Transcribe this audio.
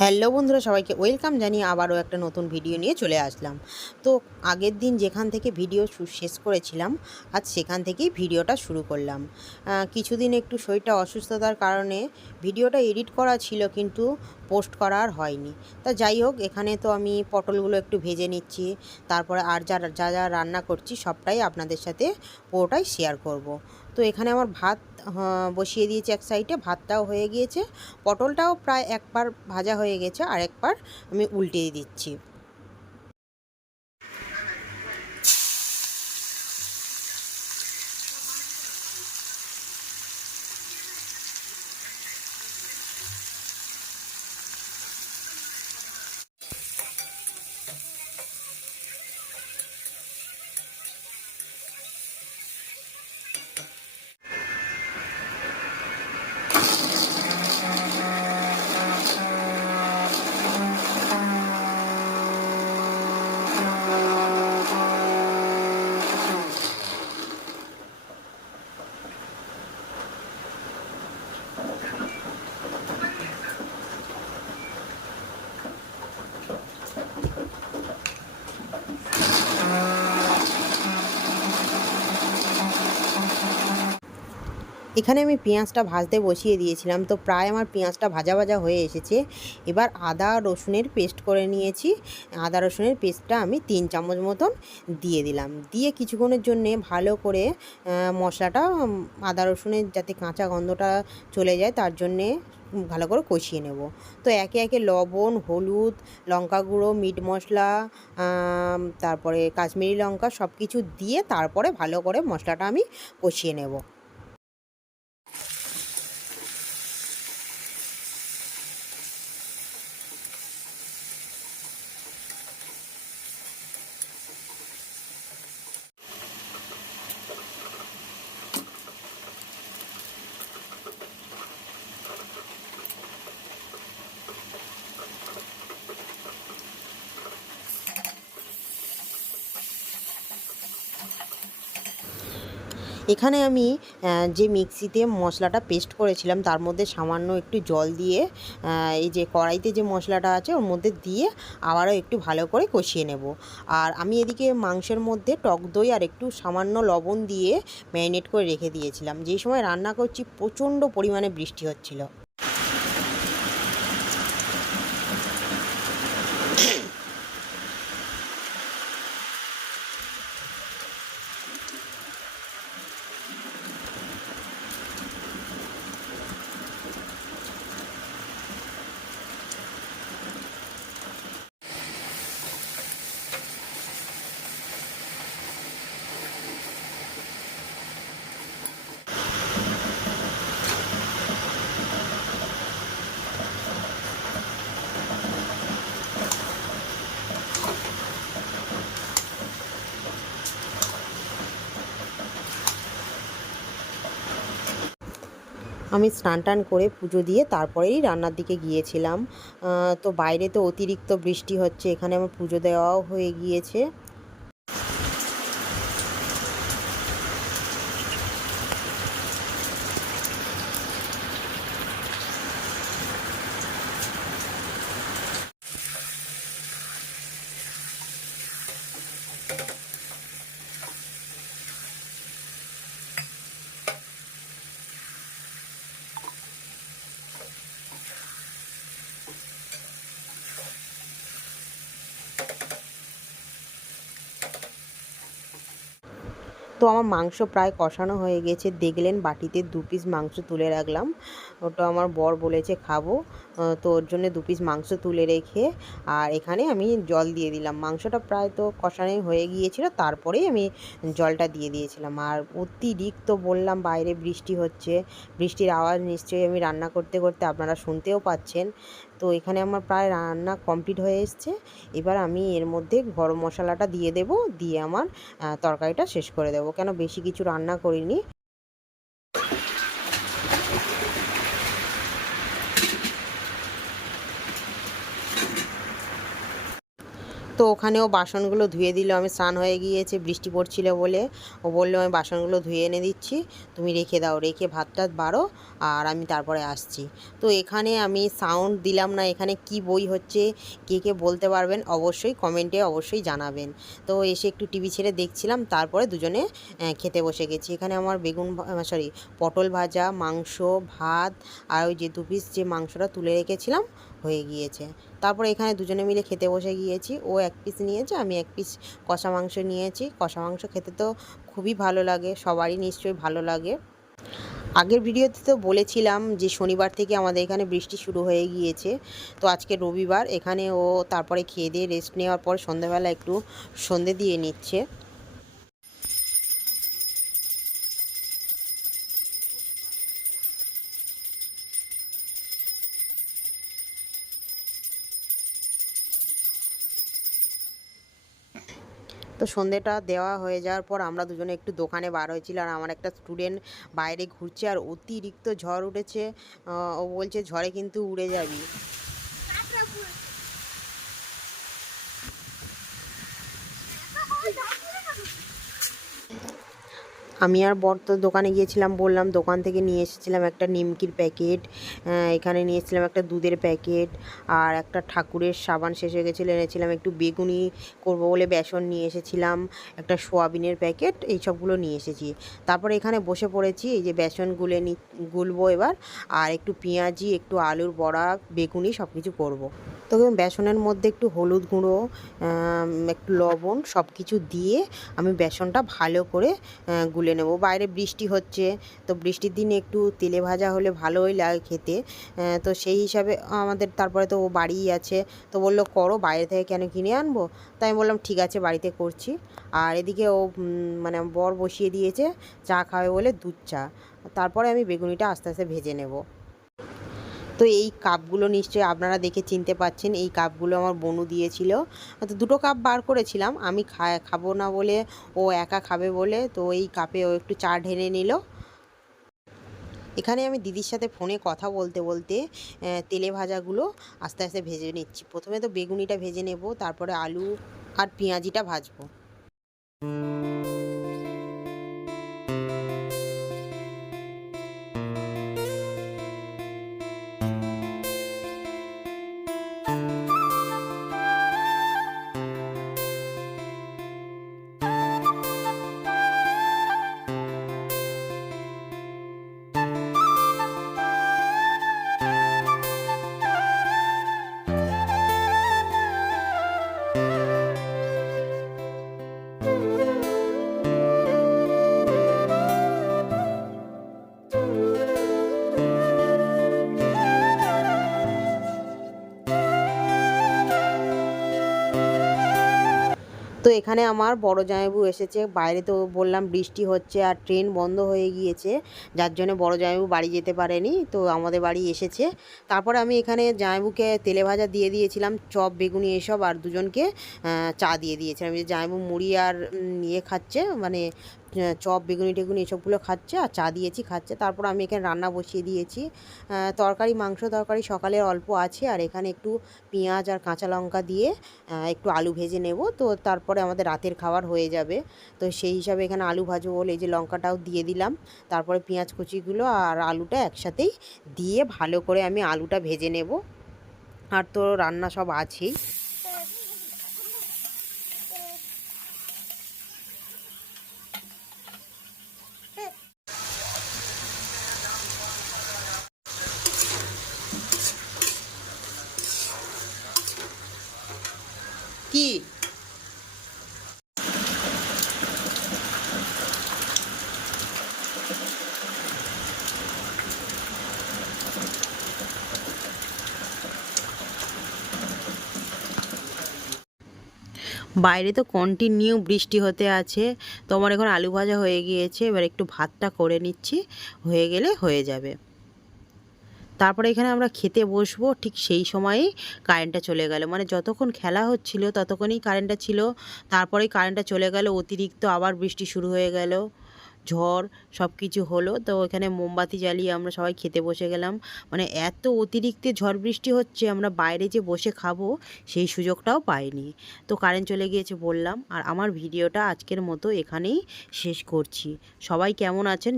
Hello বন্ধুরা, সবাইকে welcome জানিয়ে আবারও একটা নতুন ভিডিও নিয়ে চলে আসলাম। তো আগের দিন যেখান থেকে ভিডিও শেষ করেছিলাম, আজ সেখান থেকেই ভিডিওটা শুরু করলাম। কিছুদিন একটু শরীরটা অসুস্থতার কারণে ভিডিওটা এডিট করা ছিল কিন্তু পোস্ট করা আর হয়নি। তা যাই হোক, এখানে তো আমি পটলগুলো একটু ভেজে নিচ্ছি, তারপরে আর যা যা রান্না করছি সবটাই আপনাদের সাথে পুরোটাই শেয়ার করব। তো এখানে আমার ভাত বসিয়ে দিয়েছি এক সাইডে। ভাতটাও হয়ে গিয়েছে। পটলটাও প্রায় একবার ভাজা হয়ে গেছে আর একবার আমি উল্টে দিচ্ছি। এখানে আমি পেঁয়াজটা ভাজতে বসিয়ে দিয়েছিলাম। তো প্রায় আমার পেঁয়াজটা ভাজা ভাজা হয়ে এসেছে। এবার আদা রসুনের পেস্ট করে নিয়েছি। আদা রসুনের পেস্টটা আমি তিন চামচ মতন দিয়ে দিলাম। দিয়ে কিছুক্ষণের জন্যে ভালো করে মশলাটা আদা রসুনের যাতে কাঁচা গন্ধটা চলে যায় তার জন্যে ভালো করে কষিয়ে নেব। তো একে একে লবণ, হলুদ, লঙ্কা গুঁড়ো, মিট মশলা তারপরে কাশ্মীরি লঙ্কা সব কিছু দিয়ে তারপরে ভালো করে মশলাটা আমি কষিয়ে নেব। এখানে আমি যে মিক্সিতে মশলাটা পেস্ট করেছিলাম, তার মধ্যে সামান্য একটু জল দিয়ে এই যে কড়াইতে যে মশলাটা আছে, ওর মধ্যে দিয়ে আবারও একটু ভালো করে কষিয়ে নেব। আর আমি এদিকে মাংসের মধ্যে টক দই আর একটু সামান্য লবণ দিয়ে ম্যারিনেট করে রেখে দিয়েছিলাম। যেই সময় রান্না করছি, প্রচণ্ড পরিমাণে বৃষ্টি হচ্ছিল। আমি স্নান টান করে পুজো দিয়ে তারপরেই রান্নার দিকে গিয়েছিলাম। তো বাইরে তো অতিরিক্ত বৃষ্টি হচ্ছে, এখানে আমার পুজো দেওয়াও হয়ে গিয়েছে। তো আমার মাংস প্রায় কষানো হয়ে গেছে। দেখলেন বাটিতে দু পিস মাংস তুলে রাখলাম। ওটা আমার বর বলেছে, খাব। তো ওর জন্য দু পিস মাংস তুলে রেখে, আর এখানে আমি জল দিয়ে দিলাম। মাংসটা প্রায় তো কষানোই হয়ে গিয়েছিল, তারপরেই আমি জলটা দিয়ে দিয়েছিলাম। আর অতিরিক্ত বললাম, বাইরে বৃষ্টি হচ্ছে। বৃষ্টির আওয়াজ নিশ্চয়ই আমি রান্না করতে করতে আপনারা শুনতেও পাচ্ছেন। তো এখানে আমার প্রায় রান্না কমপ্লিট হয়ে এসছে। এবার আমি এর মধ্যে গরম মশলাটা দিয়ে দেব, দিয়ে আমার তরকারিটা শেষ করে দেবো। কেন বেশি কিছু রান্না করিনি। তো ওখানেও বাসনগুলো ধুয়ে দিল। আমি স্নান হয়ে গিয়েছে, বৃষ্টি পড়ছিল বলে। ও বলল, আমি বাসনগুলো ধুয়ে এনে দিচ্ছি, তুমি রেখে দাও, রেখে ভাত টাত বাড়ো আর আমি তারপরে আসছি। তো এখানে আমি সাউন্ড দিলাম না, এখানে কি বই হচ্ছে, কে কে বলতে পারবেন অবশ্যই কমেন্টে অবশ্যই জানাবেন। তো এসে একটু টিভি ছেড়ে দেখছিলাম, তারপরে দুজনে খেতে বসে গেছি। এখানে আমার বেগুন সরি পটল ভাজা, মাংস, ভাত আর ওই যে দু পিস যে মাংসটা তুলে রেখেছিলাম হয়ে গিয়েছে। তারপরে এখানে দুজনে মিলে খেতে বসে গিয়েছি। ও এক পিস নিয়েছে, আমি এক পিস কষা মাংস নিয়েছি। কষা মাংস খেতে তো খুবই ভালো লাগে, সবারই নিশ্চয়ই ভালো লাগে। আগের ভিডিওতে তো বলেছিলাম যে শনিবার থেকে আমাদের এখানে বৃষ্টি শুরু হয়ে গিয়েছে। তো আজকে রবিবার, এখানে ও তারপরে খেয়ে দিয়ে রেস্ট নেওয়ার পর সন্ধ্যাবেলা একটু সন্ধে দিয়ে নিচ্ছে। সন্ধেটা দেওয়া হয়ে যাওয়ার পর আমরা দুজনে একটু দোকানে বার হয়েছিল আর আমার একটা স্টুডেন্ট বাইরে ঘুরছে আর অতিরিক্ত ঝড় উঠেছে। ও বলছে ঝড়ে কিন্তু উড়ে যাবি। আমি আর বর তো দোকানে গিয়েছিলাম বললাম দোকান থেকে নিয়ে এসেছিলাম একটা নিমকির প্যাকেট এখানে নিয়ে এসেছিলাম একটা দুধের প্যাকেট আর একটা ঠাকুরের সাবান শেষ হয়ে গেছিল এনেছিলাম একটু বেগুনি করব বলে বেসন নিয়ে এসেছিলাম একটা সোয়াবিনের প্যাকেট এই সবগুলো নিয়ে এসেছি। তারপরে এখানে বসে পড়েছি এই যে বেসন গুলে নি গুলবো এবার আর একটু পেঁয়াজি একটু আলুর বড়া বেগুনি সব কিছু করব। তো বেসনের মধ্যে একটু হলুদ গুঁড়ো একটু লবণ সব কিছু দিয়ে আমি বেসনটা ভালো করে আহ, গুলে নেব। বাইরে বৃষ্টি হচ্ছে, তো বৃষ্টির দিনে একটু তেলে ভাজা হলে ভালোই লাগে খেতে। তো সেই হিসাবে আমাদের তারপরে তো ও বাড়িই আছে, তো বলল, করো, বাইরে থেকে কেন কিনে আনব? তাই আমি বললাম, ঠিক আছে, বাড়িতে করছি। আর এদিকে ও মানে বর বসিয়ে দিয়েছে, চা খাবে বলে দুধ চা। তারপরে আমি বেগুনিটা আস্তে আস্তে ভেজে নেব। তো এই কাপগুলো নিশ্চয়ই আপনারা দেখে চিনতে পাচ্ছেন। এই কাপগুলো আমার বনু দিয়েছিল। তো দুটো কাপ বার করেছিলাম। আমি খা খাব না বলে ও একা খাবে বলে, তো এই কাপে ও একটু চা ঢেলে নিল। এখানে আমি দিদির সাথে ফোনে কথা বলতে বলতে তেলে ভাজাগুলো আস্তে আস্তে ভেজে নিচ্ছি। প্রথমে তো বেগুনিটা ভেজে নেব, তারপরে আলু আর পেঁয়াজিটা ভাজবো। তো এখানে আমার বড় জামাইবু এসেছে। বাইরে তো বললাম বৃষ্টি হচ্ছে আর ট্রেন বন্ধ হয়ে গিয়েছে, যার জন্য বড় জামাইবু বাড়ি যেতে পারেনি। তো আমাদের বাড়ি এসেছে। তারপরে আমি এখানে জামাইবুকে তেলে ভাজা দিয়ে দিয়েছিলাম, চপ, বেগুনি এসব আর দুজনকে চা দিয়ে দিয়েছিলাম। যে জামাইবু মুড়ি আর নিয়ে ইয়ে খাচ্ছে মানে চপ, বেগুনি টেগুনি এসবগুলো খাচ্ছে আর চা দিয়েছি, খাচ্ছে। তারপর আমি এখানে রান্না বসিয়ে দিয়েছি। তরকারি, মাংস তরকারি সকালের অল্প আছে আর এখানে একটু পেঁয়াজ আর কাঁচা লঙ্কা দিয়ে একটু আলু ভেজে নেব। তো তারপরে আমাদের রাতের খাবার হয়ে যাবে। তো সেই হিসাবে এখানে আলু ভাজবো বলে এই যে লঙ্কাটাও দিয়ে দিলাম। তারপরে পেঁয়াজ কুচিগুলো আর আলুটা একসাথেই দিয়ে ভালো করে আমি আলুটা ভেজে নেব। আর তো রান্না সব আছেই। কি? বাইরে তো কন্টিনিউ বৃষ্টি হতে আছে। তোমার এখন আলু ভাজা হয়ে গিয়েছে, এবার একটু ভাতটা করে নিচ্ছি, হয়ে গেলে হয়ে যাবে। তারপরে এখানে আমরা খেতে বসবো, ঠিক সেই সময়েই কারেন্টটা চলে গেল। মানে যতক্ষণ খেলা হচ্ছিল ততক্ষণই কারেন্টটা ছিল। তারপরেই কারেন্টটা চলে গেল, অতিরিক্ত আবার বৃষ্টি শুরু হয়ে গেল, ঝড় সব কিছু হলো। তো এখানে মোমবাতি জ্বালিয়ে আমরা সবাই খেতে বসে গেলাম। মানে এত অতিরিক্ত ঝড় বৃষ্টি হচ্ছে, আমরা বাইরে যে বসে খাব সেই সুযোগটাও পাইনি। তো কারেন্ট চলে গিয়েছে বললাম, আর আমার ভিডিওটা আজকের মতো এখানেই শেষ করছি। সবাই কেমন আছেন?